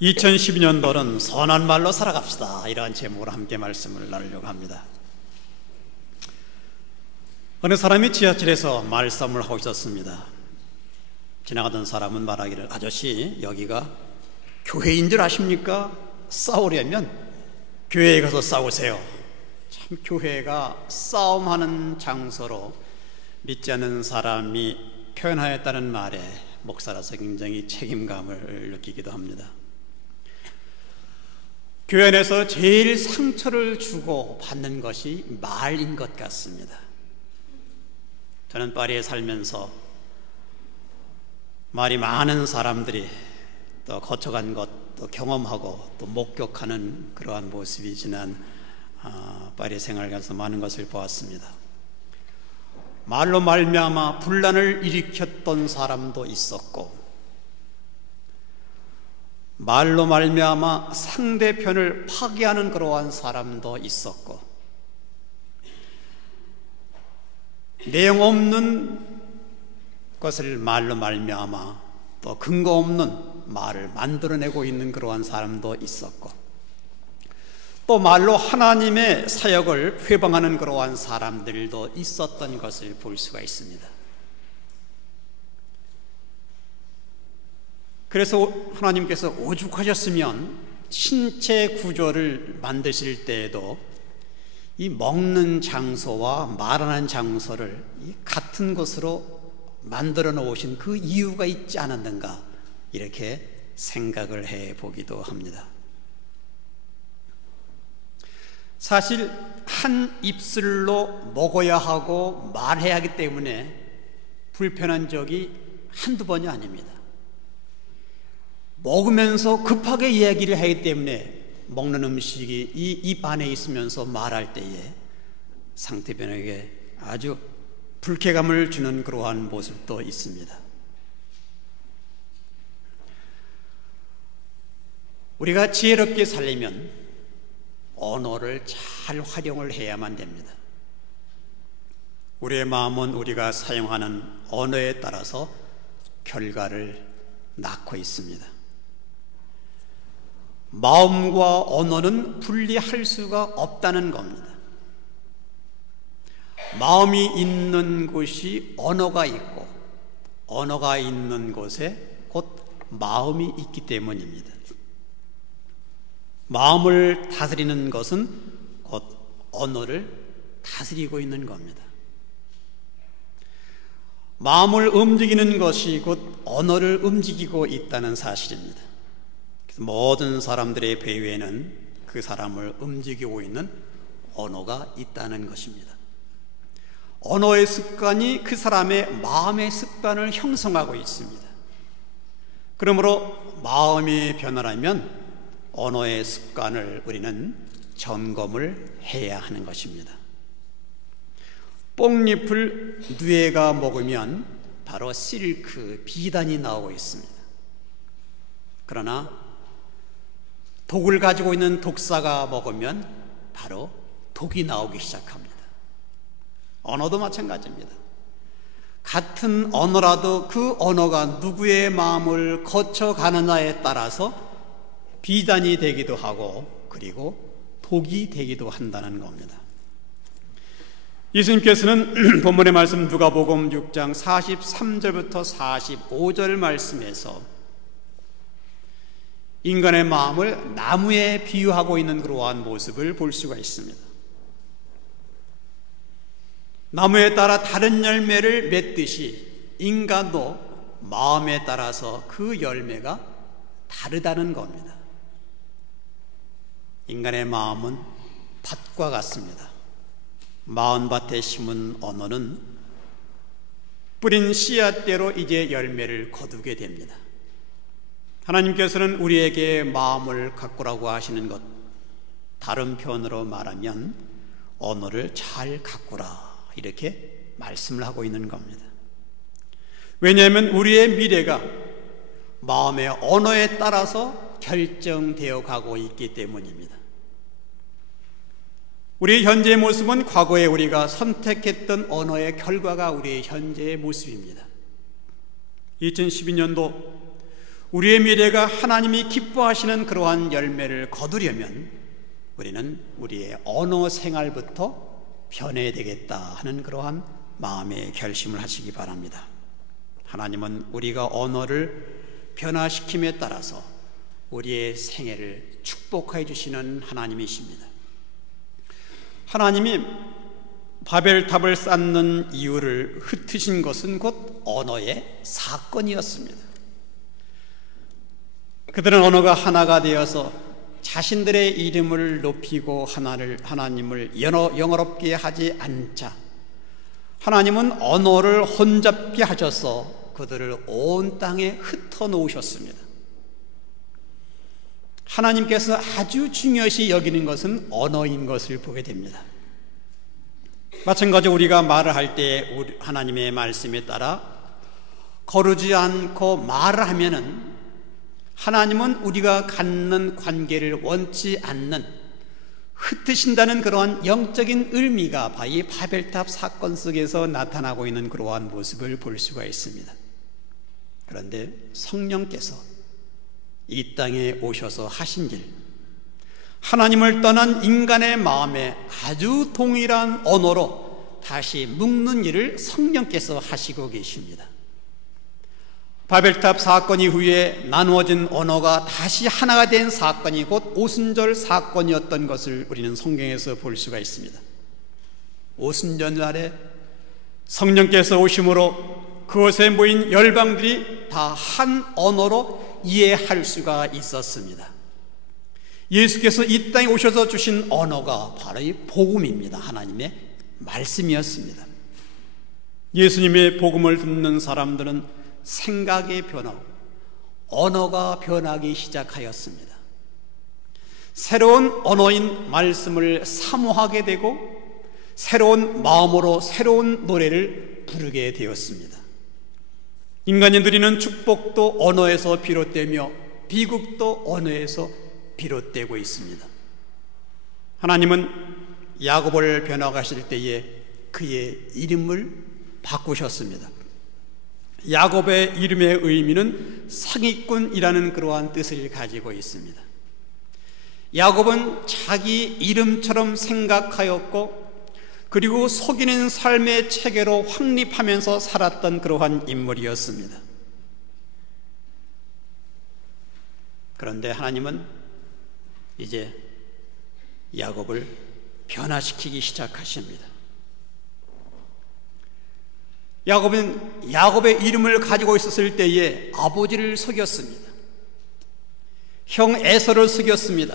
2012년도는 선한 말로 살아갑시다, 이러한 제목으로 함께 말씀을 나누려고 합니다. 어느 사람이 지하철에서 말싸움을 하고 있었습니다. 지나가던 사람은 말하기를, 아저씨, 여기가 교회인 줄 아십니까? 싸우려면 교회에 가서 싸우세요. 참, 교회가 싸움하는 장소로 믿지 않는 사람이 표현하였다는 말에 목사라서 굉장히 책임감을 느끼기도 합니다. 교회 안에서 제일 상처를 주고 받는 것이 말인 것 같습니다. 저는 파리에 살면서 말이 많은 사람들이 또 거쳐간 것, 또 경험하고 또 목격하는 그러한 모습이 지난 파리 생활에서 많은 것을 보았습니다. 말로 말미암아 분란을 일으켰던 사람도 있었고, 말로 말미암아 상대편을 파괴하는 그러한 사람도 있었고, 내용 없는 것을 말로 말미암아 또 근거 없는 말을 만들어내고 있는 그러한 사람도 있었고, 또 말로 하나님의 사역을 회방하는 그러한 사람들도 있었던 것을 볼 수가 있습니다. 그래서 하나님께서 오죽하셨으면 신체 구조를 만드실 때에도 이 먹는 장소와 말하는 장소를 같은 것으로 만들어 놓으신 그 이유가 있지 않았는가, 이렇게 생각을 해 보기도 합니다. 사실 한 입술로 먹어야 하고 말해야 하기 때문에 불편한 적이 한두 번이 아닙니다. 먹으면서 급하게 이야기를 하기 때문에 먹는 음식이 이 입 안에 있으면서 말할 때에 상대편에게 아주 불쾌감을 주는 그러한 모습도 있습니다. 우리가 지혜롭게 살려면 언어를 잘 활용을 해야만 됩니다. 우리의 마음은 우리가 사용하는 언어에 따라서 결과를 낳고 있습니다. 마음과 언어는 분리할 수가 없다는 겁니다. 마음이 있는 곳이 언어가 있고, 언어가 있는 곳에 곧 마음이 있기 때문입니다. 마음을 다스리는 것은 곧 언어를 다스리고 있는 겁니다. 마음을 움직이는 것이 곧 언어를 움직이고 있다는 사실입니다. 모든 사람들의 배후에는 그 사람을 움직이고 있는 언어가 있다는 것입니다. 언어의 습관이 그 사람의 마음의 습관을 형성하고 있습니다. 그러므로 마음이 변화하면 언어의 습관을 우리는 점검을 해야 하는 것입니다. 뽕잎을 누에가 먹으면 바로 실크, 비단이 나오고 있습니다. 그러나 독을 가지고 있는 독사가 먹으면 바로 독이 나오기 시작합니다. 언어도 마찬가지입니다. 같은 언어라도 그 언어가 누구의 마음을 거쳐가느냐에 따라서 비단이 되기도 하고, 그리고 독이 되기도 한다는 겁니다. 예수님께서는 본문의 말씀 누가복음 6장 43절부터 45절 말씀에서 인간의 마음을 나무에 비유하고 있는 그러한 모습을 볼 수가 있습니다. 나무에 따라 다른 열매를 맺듯이 인간도 마음에 따라서 그 열매가 다르다는 겁니다. 인간의 마음은 밭과 같습니다. 마음밭에 심은 언어는 뿌린 씨앗대로 이제 열매를 거두게 됩니다. 하나님께서는 우리에게 마음을 가꾸라고 하시는 것, 다른 표현으로 말하면 언어를 잘 가꾸라, 이렇게 말씀을 하고 있는 겁니다. 왜냐하면 우리의 미래가 마음의 언어에 따라서 결정되어 가고 있기 때문입니다. 우리의 현재의 모습은 과거에 우리가 선택했던 언어의 결과가 우리의 현재의 모습입니다. 2012년도 우리의 미래가 하나님이 기뻐하시는 그러한 열매를 거두려면 우리는 우리의 언어 생활부터 변해야 되겠다 하는 그러한 마음의 결심을 하시기 바랍니다. 하나님은 우리가 언어를 변화시킴에 따라서 우리의 생애를 축복해 주시는 하나님이십니다. 하나님이 바벨탑을 쌓는 이유를 흩으신 것은 곧 언어의 사건이었습니다. 그들은 언어가 하나가 되어서 자신들의 이름을 높이고 하나님을 영어롭게 하지 않자 하나님은 언어를 혼잡게 하셔서 그들을 온 땅에 흩어놓으셨습니다. 하나님께서 아주 중요시 여기는 것은 언어인 것을 보게 됩니다. 마찬가지로 우리가 말을 할 때 하나님의 말씀에 따라 거르지 않고 말을 하면은 하나님은 우리가 갖는 관계를 원치 않는 흩으신다는 그러한 영적인 의미가 바로 바벨탑 사건 속에서 나타나고 있는 그러한 모습을 볼 수가 있습니다. 그런데 성령께서 이 땅에 오셔서 하신 일, 하나님을 떠난 인간의 마음에 아주 동일한 언어로 다시 묶는 일을 성령께서 하시고 계십니다. 바벨탑 사건 이후에 나누어진 언어가 다시 하나가 된 사건이 곧 오순절 사건이었던 것을 우리는 성경에서 볼 수가 있습니다. 오순절 날에 성령께서 오심으로 그곳에 모인 열방들이 다 한 언어로 이해할 수가 있었습니다. 예수께서 이 땅에 오셔서 주신 언어가 바로 이 복음입니다. 하나님의 말씀이었습니다. 예수님의 복음을 듣는 사람들은 생각이 변하고 언어가 변하기 시작하였습니다. 새로운 언어인 말씀을 사모하게 되고 새로운 마음으로 새로운 노래를 부르게 되었습니다. 인간이 누리는 축복도 언어에서 비롯되며 비극도 언어에서 비롯되고 있습니다. 하나님은 야곱을 변화하실 때에 그의 이름을 바꾸셨습니다. 야곱의 이름의 의미는 사기꾼이라는 그러한 뜻을 가지고 있습니다. 야곱은 자기 이름처럼 생각하였고 그리고 속이는 삶의 체계로 확립하면서 살았던 그러한 인물이었습니다. 그런데 하나님은 이제 야곱을 변화시키기 시작하십니다. 야곱은 야곱의 이름을 가지고 있었을 때에 아버지를 속였습니다. 형 에서를 속였습니다.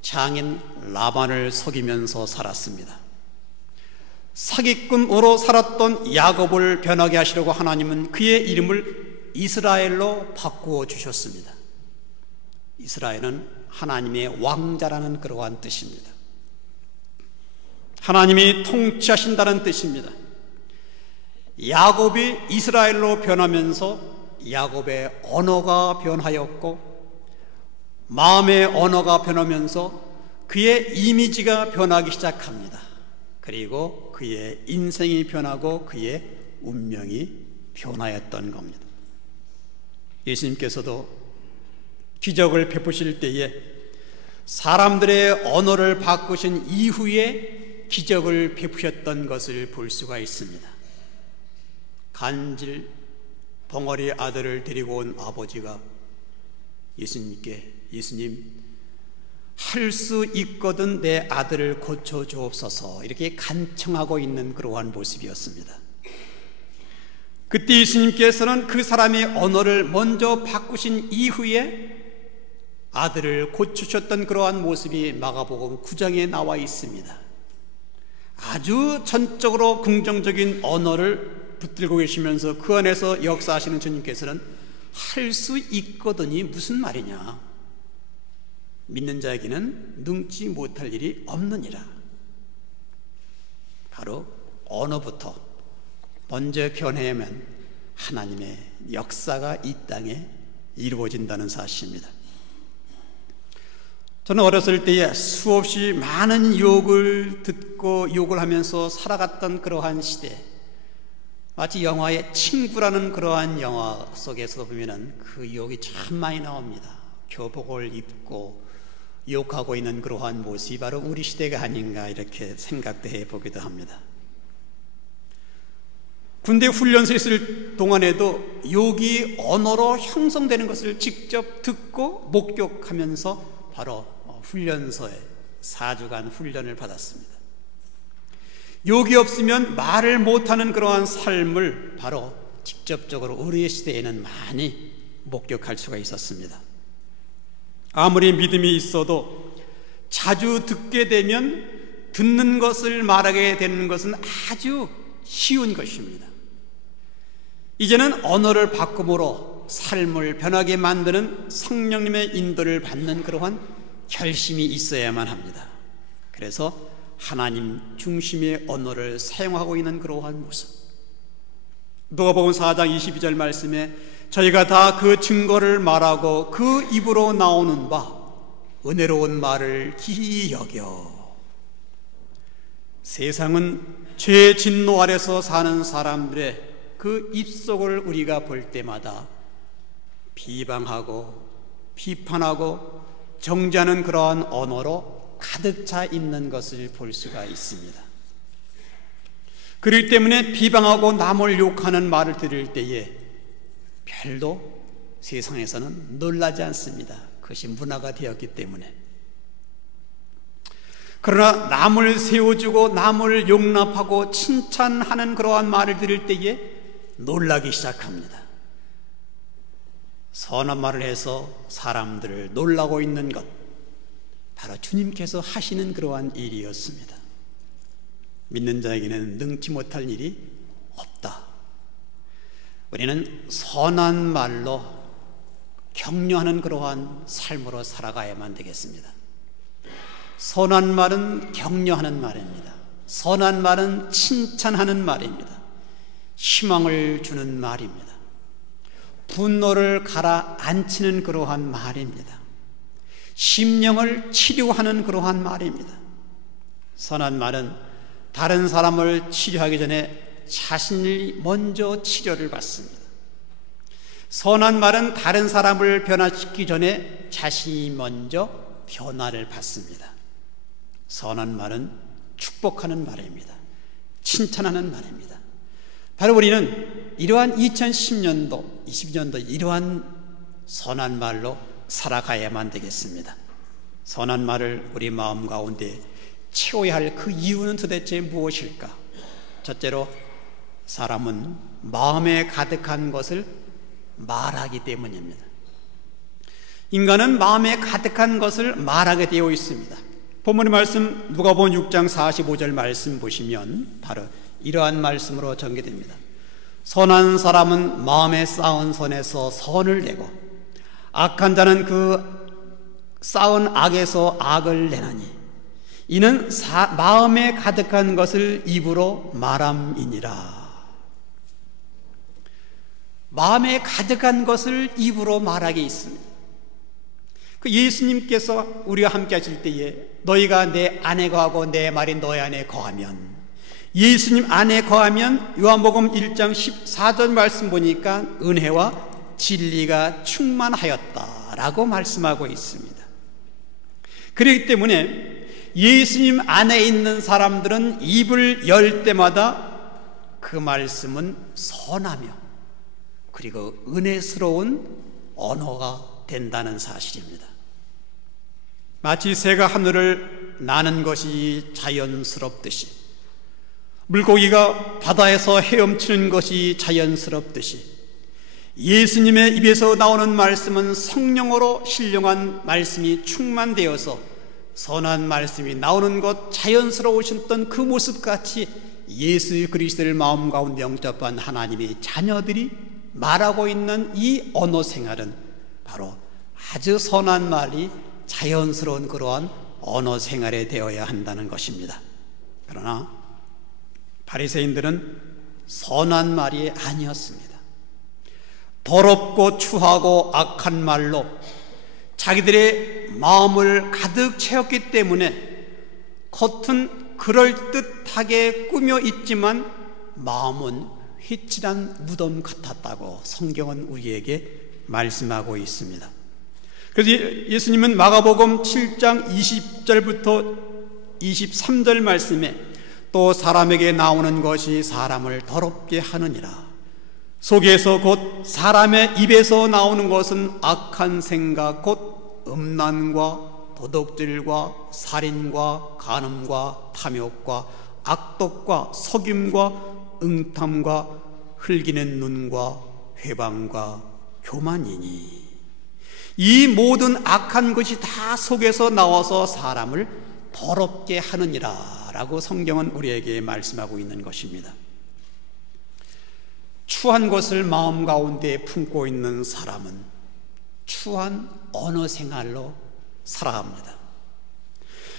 장인 라반을 속이면서 살았습니다. 사기꾼으로 살았던 야곱을 변하게 하시려고 하나님은 그의 이름을 이스라엘로 바꾸어 주셨습니다. 이스라엘은 하나님의 왕자라는 그러한 뜻입니다. 하나님이 통치하신다는 뜻입니다. 야곱이 이스라엘로 변하면서 야곱의 언어가 변하였고 마음의 언어가 변하면서 그의 이미지가 변하기 시작합니다. 그리고 그의 인생이 변하고 그의 운명이 변하였던 겁니다. 예수님께서도 기적을 베푸실 때에 사람들의 언어를 바꾸신 이후에 기적을 베푸셨던 것을 볼 수가 있습니다. 간질 벙어리 아들을 데리고 온 아버지가 예수님 할 수 있거든 내 아들을 고쳐 주옵소서 이렇게 간청하고 있는 그러한 모습이었습니다. 그때 예수님께서는 그 사람의 언어를 먼저 바꾸신 이후에 아들을 고치셨던 그러한 모습이 마가복음 9장에 나와 있습니다. 아주 전적으로 긍정적인 언어를 붙들고 계시면서 그 안에서 역사하시는 주님께서는 할 수 있거든이 무슨 말이냐, 믿는 자에게는 능치 못할 일이 없느니라. 바로 언어부터 먼저 변해야만 하나님의 역사가 이 땅에 이루어진다는 사실입니다. 저는 어렸을 때에 수없이 많은 욕을 듣고 욕을 하면서 살아갔던 그러한 시대, 마치 영화의 친구라는 그러한 영화 속에서 보면은 그 유혹이 참 많이 나옵니다. 교복을 입고 욕하고 있는 그러한 모습이 바로 우리 시대가 아닌가 이렇게 생각도 해보기도 합니다. 군대 훈련소에 있을 동안에도 욕이 언어로 형성되는 것을 직접 듣고 목격하면서 바로 훈련소에 4주간 훈련을 받았습니다. 욕이 없으면 말을 못하는 그러한 삶을 바로 직접적으로 우리의 시대에는 많이 목격할 수가 있었습니다. 아무리 믿음이 있어도 자주 듣게 되면 듣는 것을 말하게 되는 것은 아주 쉬운 것입니다. 이제는 언어를 바꿈으로 삶을 변하게 만드는 성령님의 인도를 받는 그러한 결심이 있어야만 합니다. 그래서 하나님 중심의 언어를 사용하고 있는 그러한 모습, 누가복음 4장 22절 말씀에 저희가 다 그 증거를 말하고 그 입으로 나오는 바 은혜로운 말을 기이 여겨. 세상은 죄의 진노 아래서 사는 사람들의 그 입속을 우리가 볼 때마다 비방하고 비판하고 정죄하는 그러한 언어로 가득 차 있는 것을 볼 수가 있습니다. 그렇기 때문에 비방하고 남을 욕하는 말을 들을 때에 별로 세상에서는 놀라지 않습니다. 그것이 문화가 되었기 때문에. 그러나 남을 세워주고 남을 용납하고 칭찬하는 그러한 말을 들을 때에 놀라기 시작합니다. 선한 말을 해서 사람들을 놀라고 있는 것, 바로 주님께서 하시는 그러한 일이었습니다. 믿는 자에게는 능치 못할 일이 없다. 우리는 선한 말로 격려하는 그러한 삶으로 살아가야만 되겠습니다. 선한 말은 격려하는 말입니다. 선한 말은 칭찬하는 말입니다. 희망을 주는 말입니다. 분노를 가라앉히는 그러한 말입니다. 심령을 치료하는 그러한 말입니다. 선한 말은 다른 사람을 치료하기 전에 자신이 먼저 치료를 받습니다. 선한 말은 다른 사람을 변화시키기 전에 자신이 먼저 변화를 받습니다. 선한 말은 축복하는 말입니다. 칭찬하는 말입니다. 바로 우리는 이러한 2010년도, 20년도 이러한 선한 말로 살아가야만 되겠습니다. 선한 말을 우리 마음 가운데 채워야 할 그 이유는 도대체 무엇일까? 첫째로 사람은 마음에 가득한 것을 말하기 때문입니다. 인간은 마음에 가득한 것을 말하게 되어 있습니다. 본문의 말씀 누가복음 6장 45절 말씀 보시면 바로 이러한 말씀으로 전개됩니다. 선한 사람은 마음에 쌓은 선에서 선을 내고 악한 자는 그 쌓은 악에서 악을 내나니 이는 마음에 가득한 것을 입으로 말함이니라. 마음에 가득한 것을 입으로 말하게 있습니다. 그 예수님께서 우리와 함께 하실 때에 너희가 내 안에 거하고 내 말이 너희 안에 거하면, 예수님 안에 거하면 요한복음 1장 14절 말씀 보니까 은혜와 진리가 충만하였다라고 말씀하고 있습니다. 그렇기 때문에 예수님 안에 있는 사람들은 입을 열 때마다 그 말씀은 선하며 그리고 은혜스러운 언어가 된다는 사실입니다. 마치 새가 하늘을 나는 것이 자연스럽듯이, 물고기가 바다에서 헤엄치는 것이 자연스럽듯이 예수님의 입에서 나오는 말씀은 성령으로 신령한 말씀이 충만되어서 선한 말씀이 나오는 것, 자연스러우셨던 그 모습같이 예수 그리스도를 마음 가운데 영접한 하나님의 자녀들이 말하고 있는 이 언어 생활은 바로 아주 선한 말이 자연스러운 그러한 언어 생활이 되어야 한다는 것입니다. 그러나 바리새인들은 선한 말이 아니었습니다. 더럽고 추하고 악한 말로 자기들의 마음을 가득 채웠기 때문에 겉은 그럴듯하게 꾸며 있지만 마음은 해칠한 무덤 같았다고 성경은 우리에게 말씀하고 있습니다. 그래서 예수님은 마가복음 7장 20절부터 23절 말씀에 또 사람에게 나오는 것이 사람을 더럽게 하느니라. 속에서 곧 사람의 입에서 나오는 것은 악한 생각 곧 음란과 도둑질과 살인과 간음과 탐욕과 악독과 속임과 응탐과 흘기는 눈과 회방과 교만이니 이 모든 악한 것이 다 속에서 나와서 사람을 더럽게 하느니라 라고 성경은 우리에게 말씀하고 있는 것입니다. 추한 것을 마음 가운데 품고 있는 사람은 추한 언어 생활로 살아갑니다.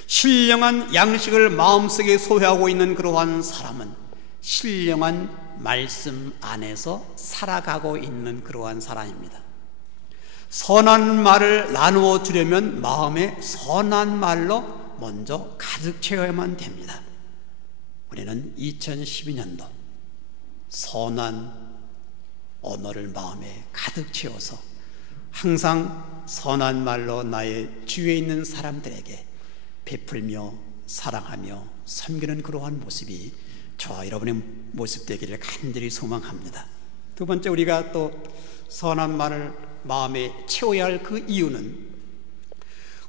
신령한 양식을 마음속에 소유하고 있는 그러한 사람은 신령한 말씀 안에서 살아가고 있는 그러한 사람입니다. 선한 말을 나누어 주려면 마음에 선한 말로 먼저 가득 채워야만 됩니다. 우리는 2012년도 선한 언어를 마음에 가득 채워서 항상 선한 말로 나의 주위에 있는 사람들에게 베풀며 사랑하며 섬기는 그러한 모습이 저와 여러분의 모습 되기를 간절히 소망합니다. 두 번째, 우리가 또 선한 말을 마음에 채워야 할 그 이유는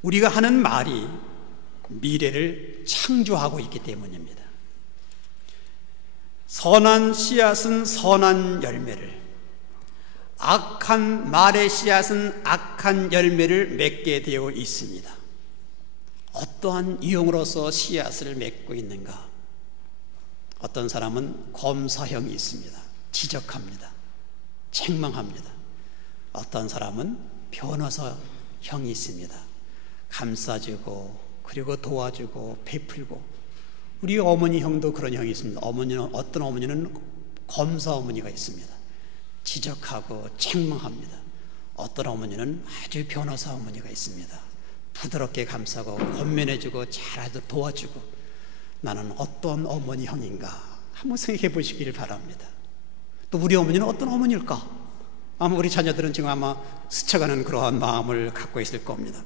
우리가 하는 말이 미래를 창조하고 있기 때문입니다. 선한 씨앗은 선한 열매를, 악한 말의 씨앗은 악한 열매를 맺게 되어 있습니다. 어떠한 유형으로서 씨앗을 맺고 있는가? 어떤 사람은 검사형이 있습니다. 지적합니다. 책망합니다. 어떤 사람은 변호사형이 있습니다. 감싸주고 그리고 도와주고 베풀고. 우리 어머니 형도 그런 형이 있습니다. 어떤 어머니는 검사 어머니가 있습니다. 지적하고 책망합니다. 어떤 어머니는 아주 변호사 어머니가 있습니다. 부드럽게 감싸고 권면해주고 잘하도 도와주고. 나는 어떤 어머니 형인가 한번 생각해 보시길 바랍니다. 또 우리 어머니는 어떤 어머니일까? 아마 우리 자녀들은 지금 아마 스쳐가는 그러한 마음을 갖고 있을 겁니다.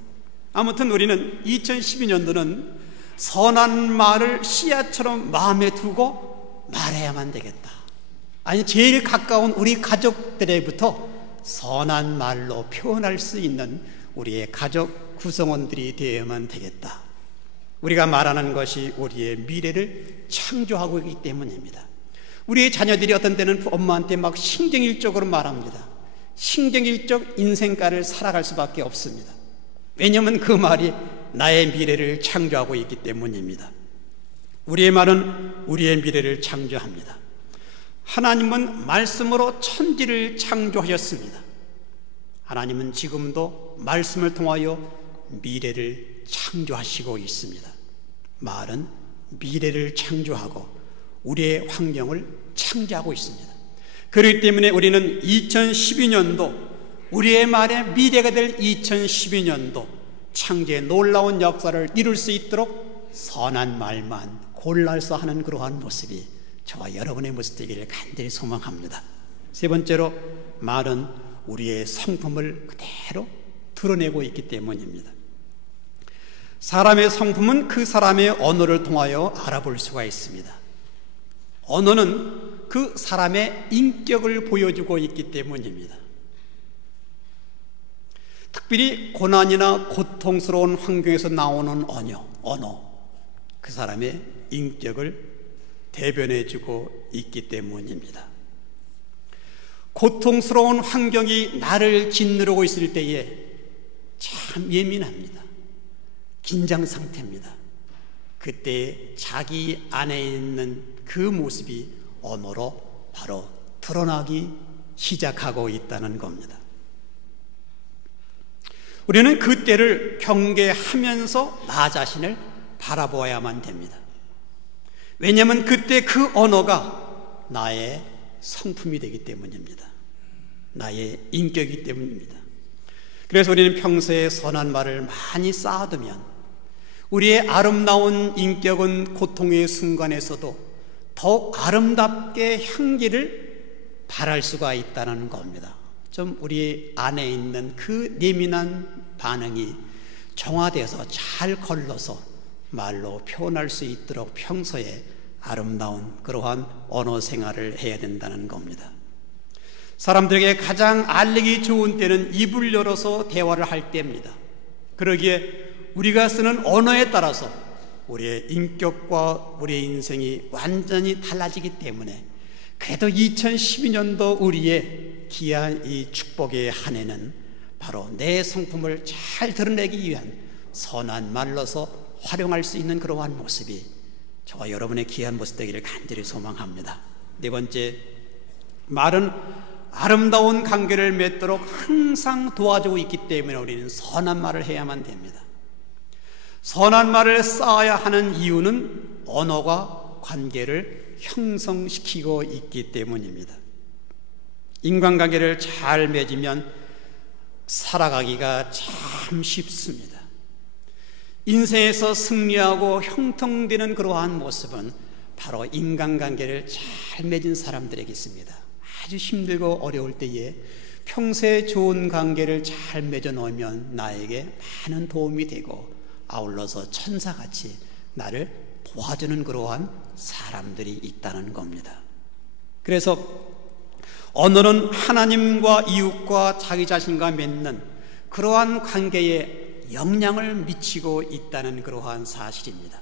아무튼 우리는 2012년도는 선한 말을 씨앗처럼 마음에 두고 말해야만 되겠다. 아니, 제일 가까운 우리 가족들에부터 선한 말로 표현할 수 있는 우리의 가족 구성원들이 되어야만 되겠다. 우리가 말하는 것이 우리의 미래를 창조하고 있기 때문입니다. 우리의 자녀들이 어떤 때는 엄마한테 막 신경일적으로 말합니다. 신경일적 인생가를 살아갈 수밖에 없습니다. 왜냐하면 그 말이 나의 미래를 창조하고 있기 때문입니다. 우리의 말은 우리의 미래를 창조합니다. 하나님은 말씀으로 천지를 창조하셨습니다. 하나님은 지금도 말씀을 통하여 미래를 창조하시고 있습니다. 말은 미래를 창조하고 우리의 환경을 창조하고 있습니다. 그렇기 때문에 우리는 2012년도 우리의 말에 미래가 될 2012년도 창조의 놀라운 역사를 이룰 수 있도록 선한 말만 골라서 하는 그러한 모습이 저와 여러분의 모습 되기를 간절히 소망합니다. 세 번째로, 말은 우리의 성품을 그대로 드러내고 있기 때문입니다. 사람의 성품은 그 사람의 언어를 통하여 알아볼 수가 있습니다. 언어는 그 사람의 인격을 보여주고 있기 때문입니다. 특별히 고난이나 고통스러운 환경에서 나오는 언어, 그 사람의 인격을 대변해주고 있기 때문입니다. 고통스러운 환경이 나를 짓누르고 있을 때에 참 예민합니다. 긴장 상태입니다. 그때 자기 안에 있는 그 모습이 언어로 바로 드러나기 시작하고 있다는 겁니다. 우리는 그때를 경계하면서 나 자신을 바라보아야만 됩니다. 왜냐하면 그때 그 언어가 나의 성품이 되기 때문입니다. 나의 인격이기 때문입니다. 그래서 우리는 평소에 선한 말을 많이 쌓아두면 우리의 아름다운 인격은 고통의 순간에서도 더욱 아름답게 향기를 바랄 수가 있다는 겁니다. 좀 우리 안에 있는 그 예민한 반응이 정화되어서 잘 걸러서 말로 표현할 수 있도록 평소에 아름다운 그러한 언어 생활을 해야 된다는 겁니다. 사람들에게 가장 알리기 좋은 때는 입을 열어서 대화를 할 때입니다. 그러기에 우리가 쓰는 언어에 따라서 우리의 인격과 우리의 인생이 완전히 달라지기 때문에 그래도 2012년도 우리의 귀한 이 축복의 한 해는 바로 내 성품을 잘 드러내기 위한 선한 말로서 활용할 수 있는 그러한 모습이 저와 여러분의 귀한 모습 되기를 간절히 소망합니다. 네 번째, 말은 아름다운 관계를 맺도록 항상 도와주고 있기 때문에 우리는 선한 말을 해야만 됩니다. 선한 말을 쌓아야 하는 이유는 언어가 관계를 형성시키고 있기 때문입니다. 인간관계를 잘 맺으면 살아가기가 참 쉽습니다. 인생에서 승리하고 형통되는 그러한 모습은 바로 인간관계를 잘 맺은 사람들에게 있습니다. 아주 힘들고 어려울 때에 평소에 좋은 관계를 잘 맺어 놓으면 나에게 많은 도움이 되고 아울러서 천사같이 나를 도와주는 그러한 사람들이 있다는 겁니다. 그래서 언어는 하나님과 이웃과 자기 자신과 맺는 그러한 관계에 영향을 미치고 있다는 그러한 사실입니다.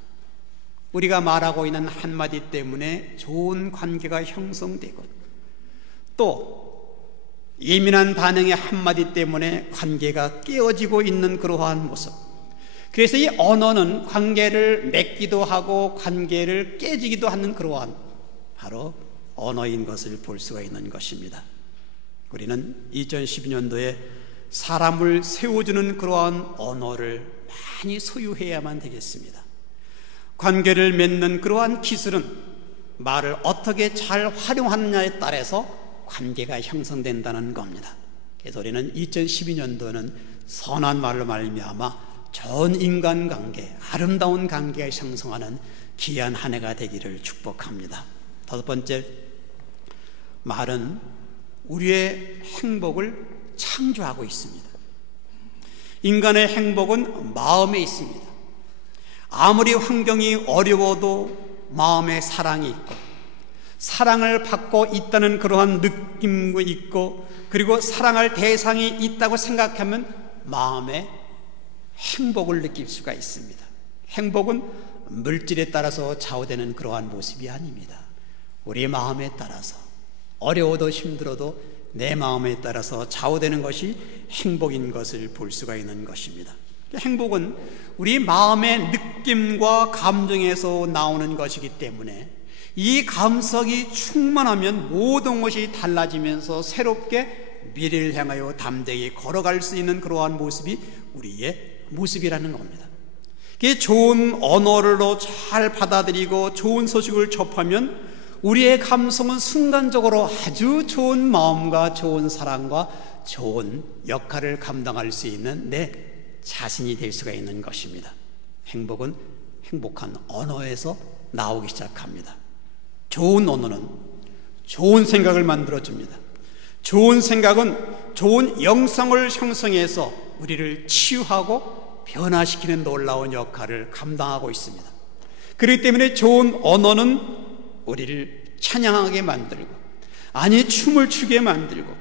우리가 말하고 있는 한마디 때문에 좋은 관계가 형성되고 또 예민한 반응의 한마디 때문에 관계가 깨어지고 있는 그러한 모습. 그래서 이 언어는 관계를 맺기도 하고 관계를 깨지기도 하는 그러한 바로 언어인 것을 볼 수가 있는 것입니다. 우리는 2012년도에 사람을 세워주는 그러한 언어를 많이 소유해야만 되겠습니다. 관계를 맺는 그러한 기술은 말을 어떻게 잘 활용하느냐에 따라서 관계가 형성된다는 겁니다. 그래서 우리는 2012년도는 선한 말로 말미암아 좋은 인간관계, 아름다운 관계가 형성하는 귀한 한 해가 되기를 축복합니다. 다섯 번째, 말은 우리의 행복을 창조하고 있습니다. 인간의 행복은 마음에 있습니다. 아무리 환경이 어려워도 마음에 사랑이 있고 사랑을 받고 있다는 그러한 느낌이 있고 그리고 사랑할 대상이 있다고 생각하면 마음에 행복을 느낄 수가 있습니다. 행복은 물질에 따라서 좌우되는 그러한 모습이 아닙니다. 우리 마음에 따라서 어려워도 힘들어도 내 마음에 따라서 좌우되는 것이 행복인 것을 볼 수가 있는 것입니다. 행복은 우리 마음의 느낌과 감정에서 나오는 것이기 때문에 이 감성이 충만하면 모든 것이 달라지면서 새롭게 미래를 향하여 담대히 걸어갈 수 있는 그러한 모습이 우리의 모습이라는 겁니다. 좋은 언어로 잘 받아들이고 좋은 소식을 접하면 우리의 감성은 순간적으로 아주 좋은 마음과 좋은 사랑과 좋은 역할을 감당할 수 있는 내 자신이 될 수가 있는 것입니다. 행복은 행복한 언어에서 나오기 시작합니다. 좋은 언어는 좋은 생각을 만들어줍니다. 좋은 생각은 좋은 영성을 형성해서 우리를 치유하고 변화시키는 놀라운 역할을 감당하고 있습니다. 그렇기 때문에 좋은 언어는 우리를 찬양하게 만들고 아니 춤을 추게 만들고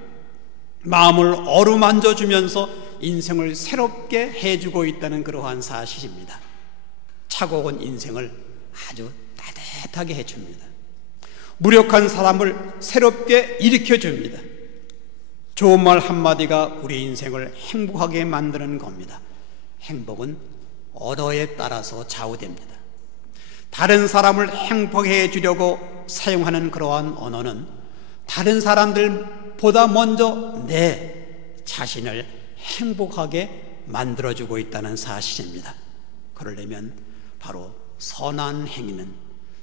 마음을 어루만져주면서 인생을 새롭게 해주고 있다는 그러한 사실입니다. 차가운 인생을 아주 따뜻하게 해줍니다. 무력한 사람을 새롭게 일으켜줍니다. 좋은 말 한마디가 우리 인생을 행복하게 만드는 겁니다. 행복은 언어에 따라서 좌우됩니다. 다른 사람을 행복해 해주려고 사용하는 그러한 언어는 다른 사람들보다 먼저 내 자신을 행복하게 만들어주고 있다는 사실입니다. 그러려면 바로 선한 행위는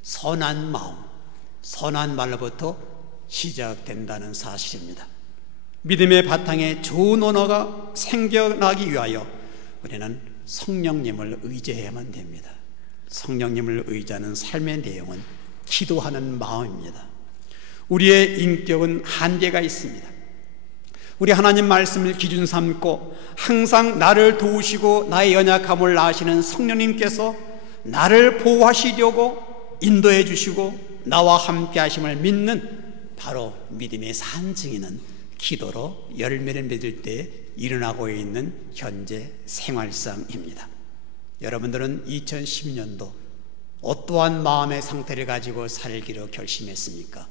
선한 마음, 선한 말로부터 시작된다는 사실입니다. 믿음의 바탕에 좋은 언어가 생겨나기 위하여 우리는 성령님을 의지해야만 됩니다. 성령님을 의지하는 삶의 내용은 기도하는 마음입니다. 우리의 인격은 한계가 있습니다. 우리 하나님 말씀을 기준 삼고 항상 나를 도우시고 나의 연약함을 아시는 성령님께서 나를 보호하시려고 인도해 주시고 나와 함께 하심을 믿는 바로 믿음의 산증인은 기도로 열매를 맺을 때 일어나고 있는 현재 생활상입니다. 여러분들은 2012년도 어떠한 마음의 상태를 가지고 살기로 결심했습니까?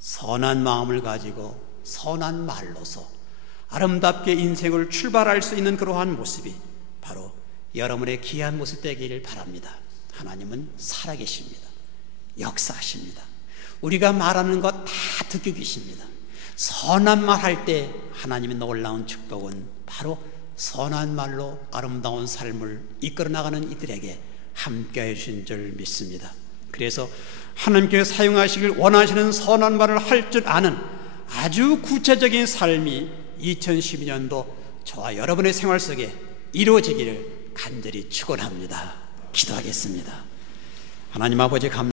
선한 마음을 가지고 선한 말로서 아름답게 인생을 출발할 수 있는 그러한 모습이 바로 여러분의 귀한 모습 되기를 바랍니다. 하나님은 살아계십니다. 역사하십니다. 우리가 말하는 것 다 듣고 계십니다. 선한 말 할 때 하나님의 놀라운 축복은 바로 선한 말로 아름다운 삶을 이끌어 나가는 이들에게 함께해 주신 줄 믿습니다. 그래서 하나님께서 사용하시길 원하시는 선한 말을 할 줄 아는 아주 구체적인 삶이 2012년도 저와 여러분의 생활 속에 이루어지기를 간절히 축원합니다. 기도하겠습니다. 하나님 아버지 감사합니다.